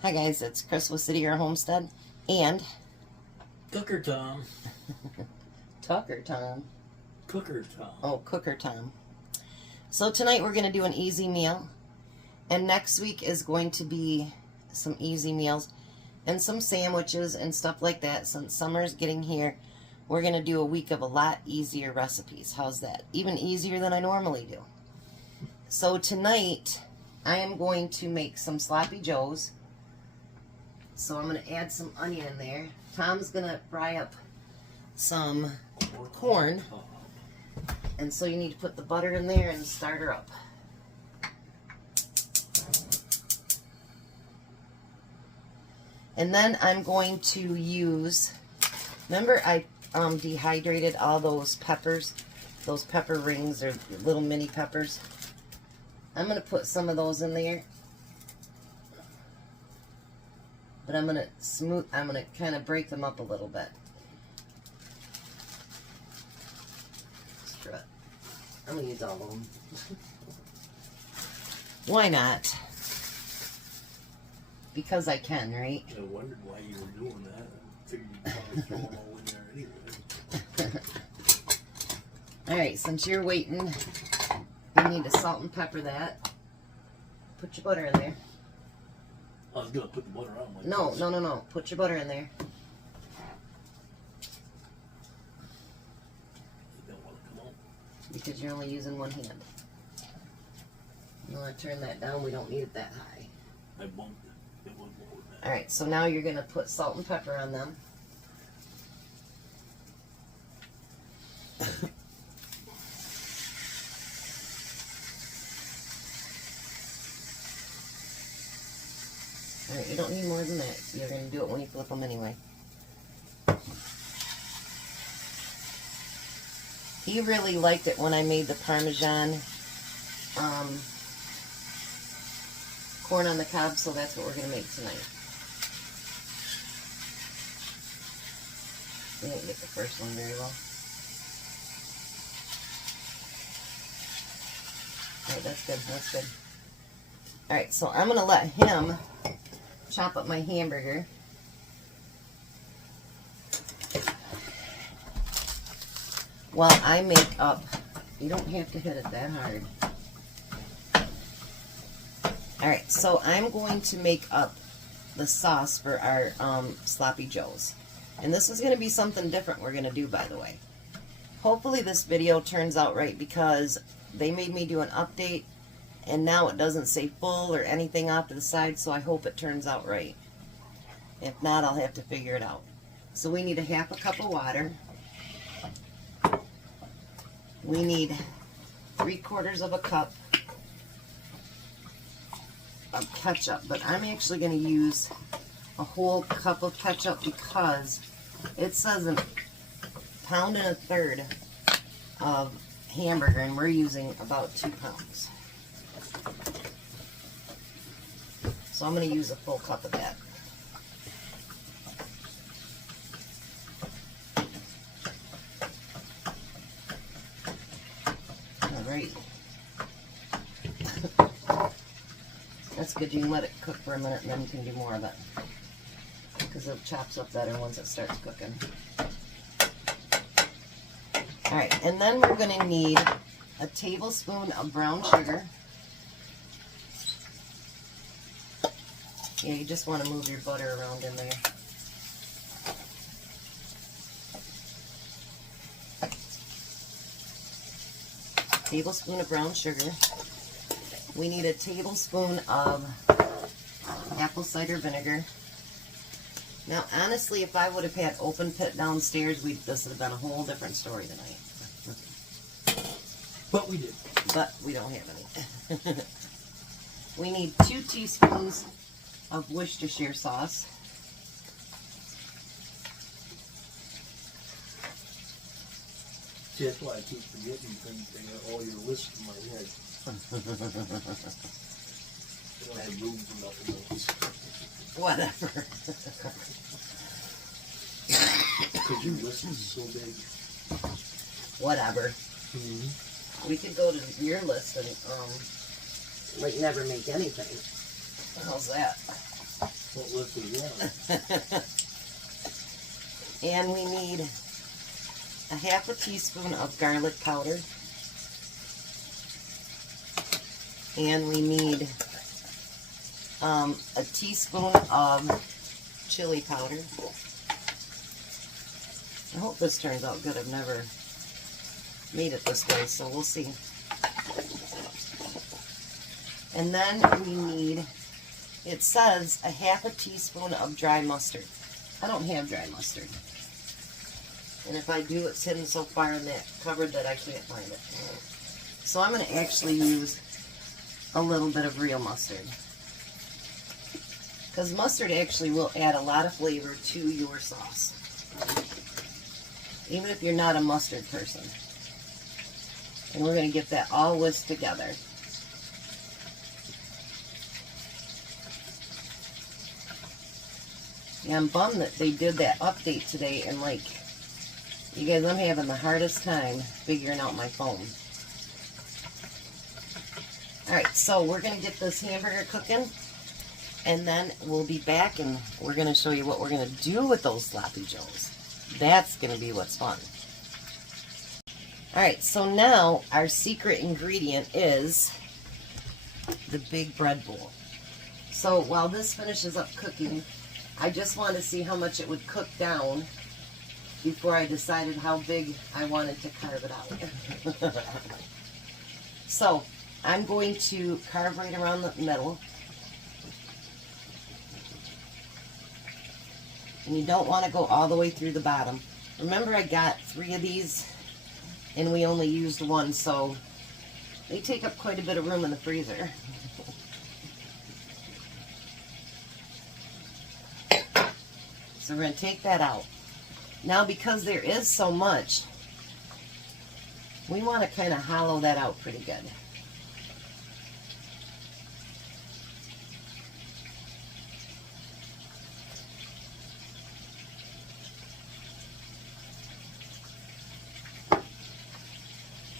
Hi guys, it's Chris with City Your Homestead and Cooker Tom. Tucker Tom. Cooker Tom. Oh, Cooker Tom. So tonight we're going to do an easy meal, and next week is going to be some easy meals and some sandwiches and stuff like that. Since summer's getting here, we're going to do a week of a lot easier recipes. How's that? Even easier than I normally do. So tonight I am going to make some sloppy joes. So I'm going to add some onion in there. Tom's going to fry up some corn. And so you need to put the butter in there and start her up. And then I'm going to use, remember I dehydrated all those peppers, those pepper rings or little mini peppers. I'm going to put some of those in there. But I'm going to kind of break them up a little bit. Screw it. I'm going to use all of them. Why not? Because I can, right? I wondered why you were doing that. I figured you'd probably throw them all in there anyway. Alright, since you're waiting, you need to salt and pepper that. Put your butter in there. I was going to put the butter on. No. Put your butter in there. You don't want to come on. Because you're only using one hand. You want to turn that down? We don't need it that high. I bumped it. It was lower than that. Alright, so now you're going to put salt and pepper on them. Alright, you don't need more than that. You're going to do it when you flip them anyway. He really liked it when I made the Parmesan corn on the cob, so that's what we're going to make tonight. We didn't get the first one very well. Alright, that's good, that's good. Alright, so I'm going to let him chop up my hamburger. While I make up, you don't have to hit it that hard. Alright, so I'm going to make up the sauce for our sloppy joes. And this is going to be something different we're going to do, by the way. Hopefully this video turns out right, because they made me do an update and now it doesn't say full or anything off to the side, so I hope it turns out right. If not, I'll have to figure it out. So we need a half a cup of water. We need 3/4 of a cup of ketchup, but I'm actually going to use a whole cup of ketchup because it says a 1.25 pounds of hamburger, and we're using about 2 pounds. So I'm going to use a full cup of that. Alright. That's good. You can let it cook for a minute and then you can do more of it, because it chops up better once it starts cooking. Alright, and then we're going to need a tablespoon of brown sugar. Yeah, you just want to move your butter around in there. Tablespoon of brown sugar. We need a tablespoon of apple cider vinegar. Now, honestly, if I would have had open pit downstairs, this would have been a whole different story tonight. But we did. But we don't have any. We need 2 teaspoons of Worcestershire sauce. See, that's why I keep forgetting things. I got all your lists in my head. I don't have room for nothing else. Whatever. Because your list is so big. Whatever. Mm-hmm. We could go to your list and like never make anything. How's that? What list is that? And we need a half a teaspoon of garlic powder. And we need a teaspoon of chili powder. I hope this turns out good. I've never made it this way, so we'll see. And then we need, it says a half a teaspoon of dry mustard. I don't have dry mustard. And if I do, it's hidden so far in that cupboard that I can't find it. So I'm going to actually use a little bit of real mustard. Because mustard actually will add a lot of flavor to your sauce. Even if you're not a mustard person. And we're going to get that all whisked together. Yeah, I'm bummed that they did that update today, and like, you guys, I'm having the hardest time figuring out my phone. Alright, so we're going to get this hamburger cooking, and then we'll be back and we're going to show you what we're going to do with those sloppy joes. That's going to be what's fun. Alright, so now our secret ingredient is the big bread bowl. So while this finishes up cooking, I just wanted to see how much it would cook down before I decided how big I wanted to carve it out. So I'm going to carve right around the middle. And you don't want to go all the way through the bottom. Remember, I got 3 of these and we only used 1, so they take up quite a bit of room in the freezer. So we're going to take that out. Now, because there is so much, we want to kind of hollow that out pretty good.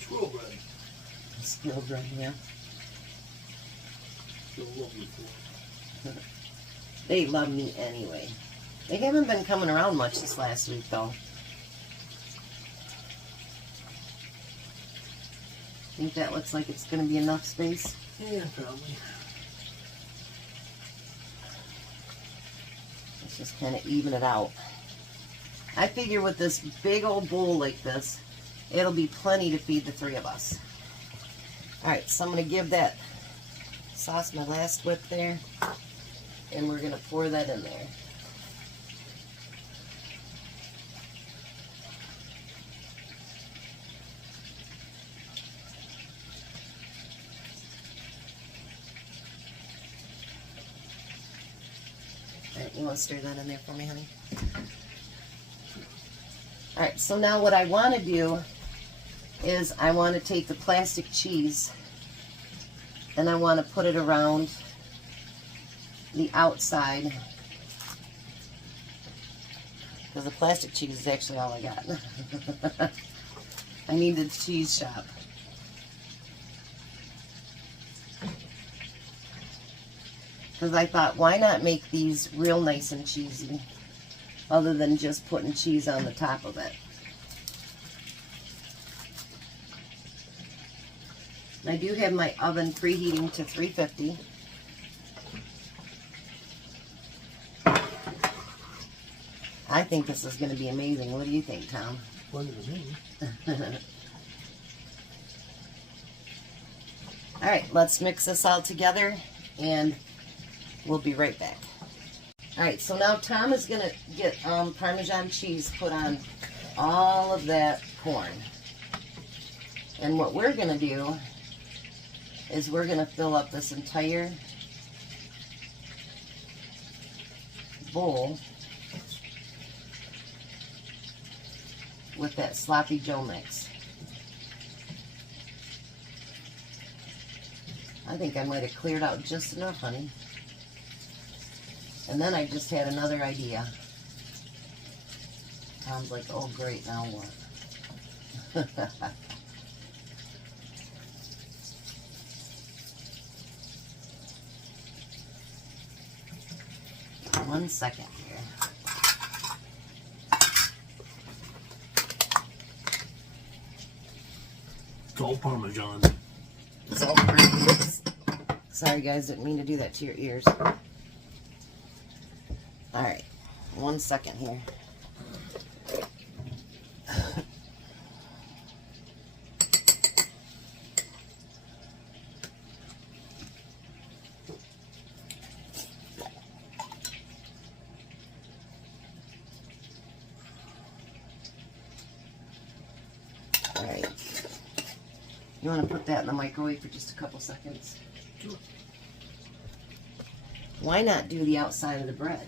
Squirrel bread. Squirrel bread, yeah. Still love you for it. They love me anyway. They haven't been coming around much this last week, though. Think that looks like it's going to be enough space? Yeah, probably. Let's just kind of even it out. I figure with this big old bowl like this, it'll be plenty to feed the 3 of us. Alright, so I'm going to give that sauce my last whip there. And we're going to pour that in there. Alright, you want to stir that in there for me, honey? Alright, so now what I want to do is I want to take the plastic cheese and I want to put it around the outside, because the plastic cheese is actually all I got. I need the cheese shop. Because I thought, why not make these real nice and cheesy, other than just putting cheese on the top of it. I do have my oven preheating to 350. I think this is going to be amazing. What do you think, Tom? Plenty to me. Alright, let's mix this all together and we'll be right back. Alright, so now Tom is going to get Parmesan cheese put on all of that corn. And what we're going to do is we're going to fill up this entire bowl with that sloppy Joe mix. I think I might have cleared out just enough, honey. And then I just had another idea. Tom's like, oh great, now what? 1 second here. It's all Parmesan. It's all perfect. Sorry guys, didn't mean to do that to your ears. Alright, 1 second here. Alright. You want to put that in the microwave for just a couple seconds? Sure. Why not do the outside of the bread?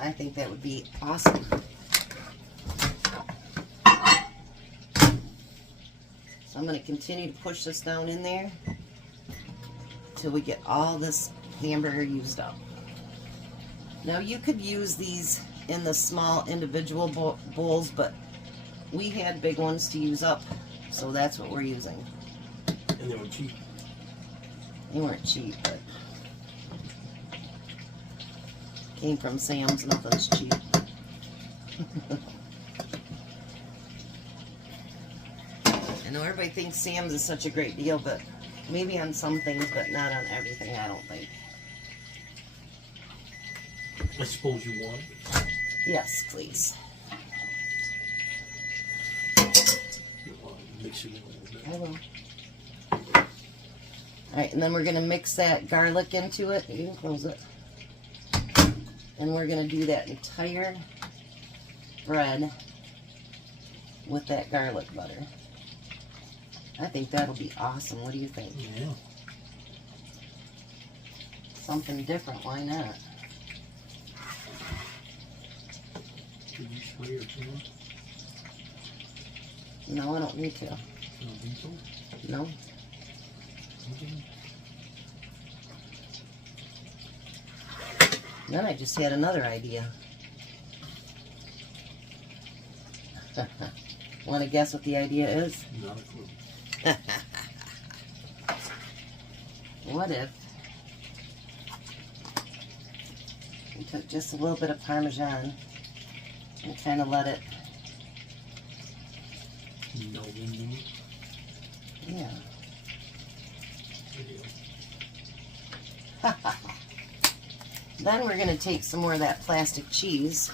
I think that would be awesome. So I'm going to continue to push this down in there till we get all this hamburger used up. Now you could use these in the small individual bowls, but we had big ones to use up, so that's what we're using. And they were cheap. They weren't cheap, but came from Sam's, nothing's cheap. I know everybody thinks Sam's is such a great deal, but maybe on some things, but not on everything, I don't think. I suppose you want it. Yes, please. You want to mix it in a little bit. I will. Alright, and then we're going to mix that garlic into it. You can close it. And we're going to do that entire bread with that garlic butter. I think that'll be awesome. What do you think? Yeah. Something different, why not? Did you spray your pan? No, I don't need to. No diesel? No. Okay. Then I just had another idea. Want to guess what the idea is? Not a clue. What if we took just a little bit of Parmesan and kind of let it, No window. yeah. Video. Then we're going to take some more of that plastic cheese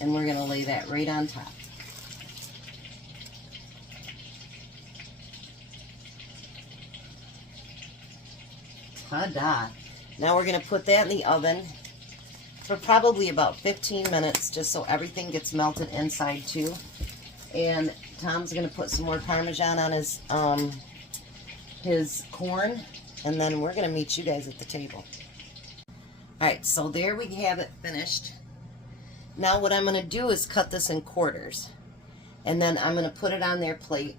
and we're going to lay that right on top. Ta-da! Now we're going to put that in the oven for probably about 15 minutes just so everything gets melted inside too. And Tom's going to put some more Parmesan on his corn, and then we're going to meet you guys at the table. Alright, so there we have it finished. Now what I'm going to do is cut this in quarters. And then I'm going to put it on their plate,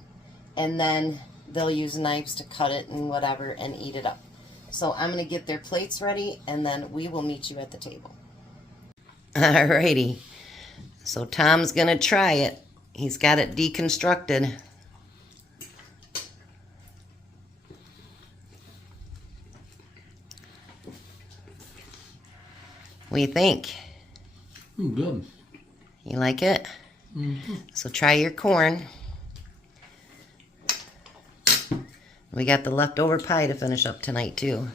and then they'll use knives to cut it and whatever and eat it up. So I'm going to get their plates ready, and then we will meet you at the table. Alrighty, so Tom's going to try it. He's got it deconstructed. What do you think? Good. You like it? Mm-hmm. So try your corn. We got the leftover pie to finish up tonight too.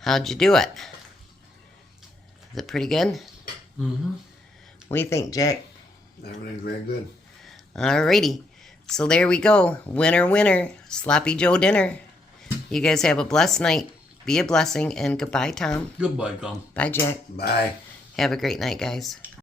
How'd you do it? Is it pretty good? Mm-hmm. What do you think, Jack? Everything's very good. Alrighty. So there we go. Winner, winner. Sloppy Joe dinner. You guys have a blessed night. Be a blessing. And goodbye, Tom. Goodbye, Tom. Bye, Jack. Bye. Have a great night, guys.